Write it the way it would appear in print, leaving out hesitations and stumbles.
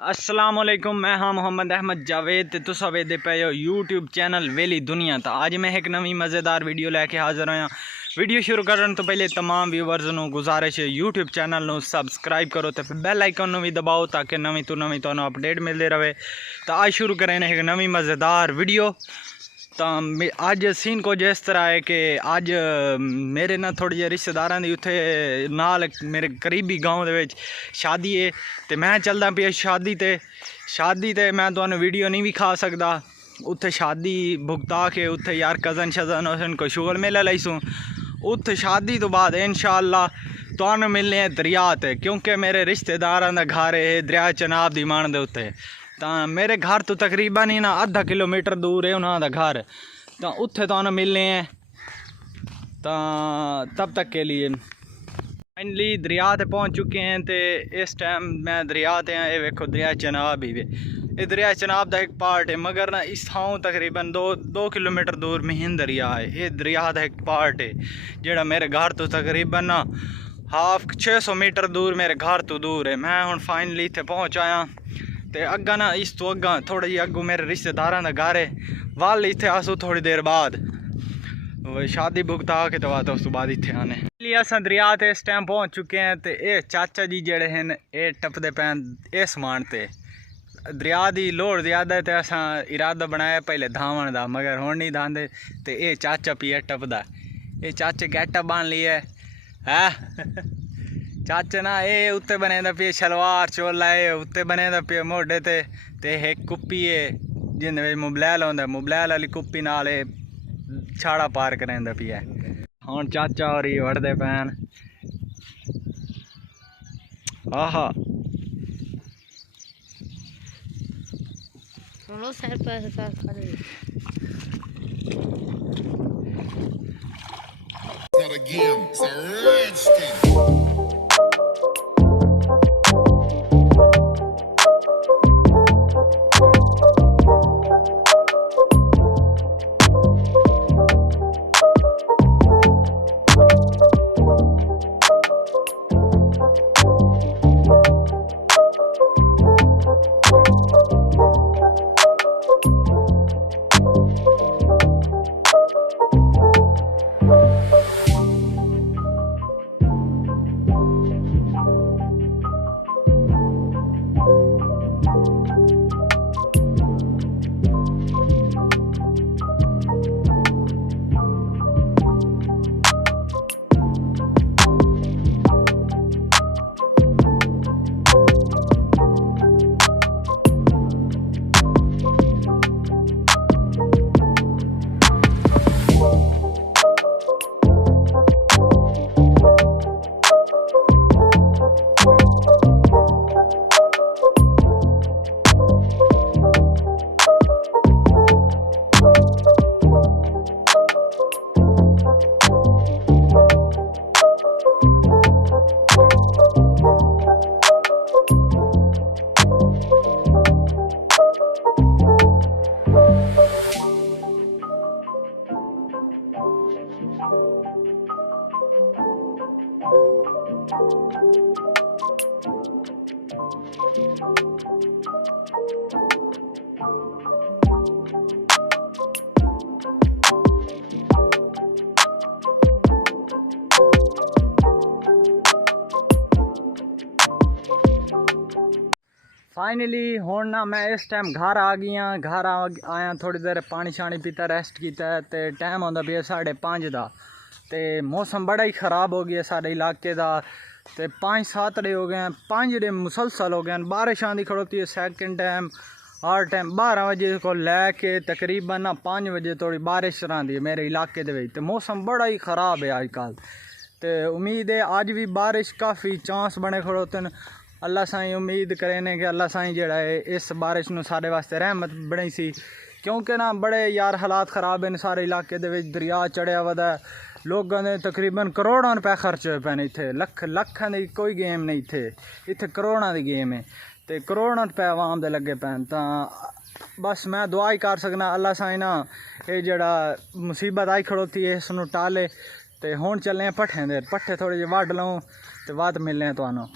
अस्सलामुअलैकुम, मैं हाँ मोहम्मद अहमद जावेद। तुस वेदे पे हो यूट्यूब चैनल वेली दुनिया। तो अज मैं एक नवी मज़ेदार वीडियो लैके हाज़र होया। वीडियो शुरू करने तो पहले तमाम व्यूवर्स नू गुजारिश है यूट्यूब चैनल नू सब्सक्राइब करो तो फिर बैल आइकन नू भी दबाओ ताकि नवी तो अपडेट मिलते रहे। तो आज शुरू करें एक नवी मज़ेदार वीडियो। तो अज सीन कुछ इस तरह है कि अज मेरे ना थोड़े जे रिश्तेदार की उत्थे नाल मेरे करीबी गाँव के शादी है। तो मैं चलदा पिया शादी ते मैं तुहानू वीडियो नहीं भी खा सकता। उत्थे शादी भुगता के उत्थे यार कज़न शज़न उसन को शुगर मेला लाईसूँ। उत्थे शादी तो बाद इंशाअल्लाह तुहानू मिलने दरिया ते, क्योंकि मेरे रिश्तेदारां दा घर है दरिया चनाब दी मान दे उत्ते। तो मेरे घर तो तकरीबन ही ना आधा किलोमीटर दूर है उन्होंने घर। तो उत्थे तो मिलने हैं। तो तब तक के लिए फाइनली दरिया ते पहुँच चुके हैं। तो इस टाइम मैं दरिया ते ये वेखो दरिया चनाब ही वे। ये दरिया चनाब का एक पार्ट है, मगर ना इस थां तकरीबन दो किलोमीटर दूर महीन दरिया है। ये दरिया का एक पार्ट है जोड़ा मेरे घर तो तकरीबन ना 600 मीटर दूर मेरे घर तो दूर है। मैं हूँ फाइनली इतने पहुँच आया। तो अग्गा ना इस तो अग्गा थोड़ा जी अगू मेरे रिश्तेदारों का घर है। वाल इतने आसू थोड़ी देर बाद शादी भुगता के तो उस बाद इतने आने लिए अस दरिया ते इस टाइम पहुँच चुके हैं। तो ये चाचा जी जेड़े हैं ये टपदे पैन इस समान ते दरिया की लोड़ ज़्यादा है। तो असा इरादा बनाया पहले धावन का, मगर हुण नहीं धांदे। तो ये चाचा पिया टपदा, ये चाचे गैटा बन लिया है चाचे ना ये उत्ते बने दा पे शलवार चोला है, उत्ते बने दा पे मोढे ते एक कुप्पी है जिंदे मोबलैल होंदा। मोबलैल वाली कुप्पी नाल छाड़ा पार करेंदा पिया। हुण चाचा और ही वड़दे पैन। आहा सुनो सर पर सर करे not a game, it's a rich thing. Finally हुण ना मैं इस टाइम घर आ गई हाँ। घर आया थोड़ी देर पानी शानी पीता रेस्ट किया। तो टाइम आंदा पिया 5:30 का। तो मौसम बड़ा ही ख़राब हो गया सारे इलाके का। तो 5-7 डे हो गए हैं, 5 डे मुसलसल हो गए हैं। बारिश आँदी खड़ोती है सैकेंड टाइम हर टाइम 12 बजे को लैके तकरीबन ना 5 बजे थोड़ी बारिश आँदी है मेरे इलाके के। तो मौसम बड़ा ही ख़राब है अजकल। तो उम्मीद है अज भी बारिश काफ़ी चांस बने खड़ोते हैं। अल्लाह साईं उम्मीद करें कि अल्लाह साईं जड़ा है इस बारिश नूं सारे वास्ते रहमत बनाई सी, क्योंकि ना बड़े यार हालात ख़राब हैं सारे इलाके दे विच। दरिया चढ़िया वदा लोगों ने तकरीबन करोड़ों रुपए खर्च होए पे ने। इत्थे लखां दी कोई गेम नहीं, इत्थे करोड़ों की गेम है। तो करोड़ों रुपए आवाम दे लगे पैन। तो बस मैं दुआ ही कर सकना अल्लाह साईं ना ये जड़ा मुसीबत आई खड़ोती है इसनूं टाले। तो हुण चलने पट्ठे थोड़े जे वड्ड लऊं तो बाद मिलने तुहानूं।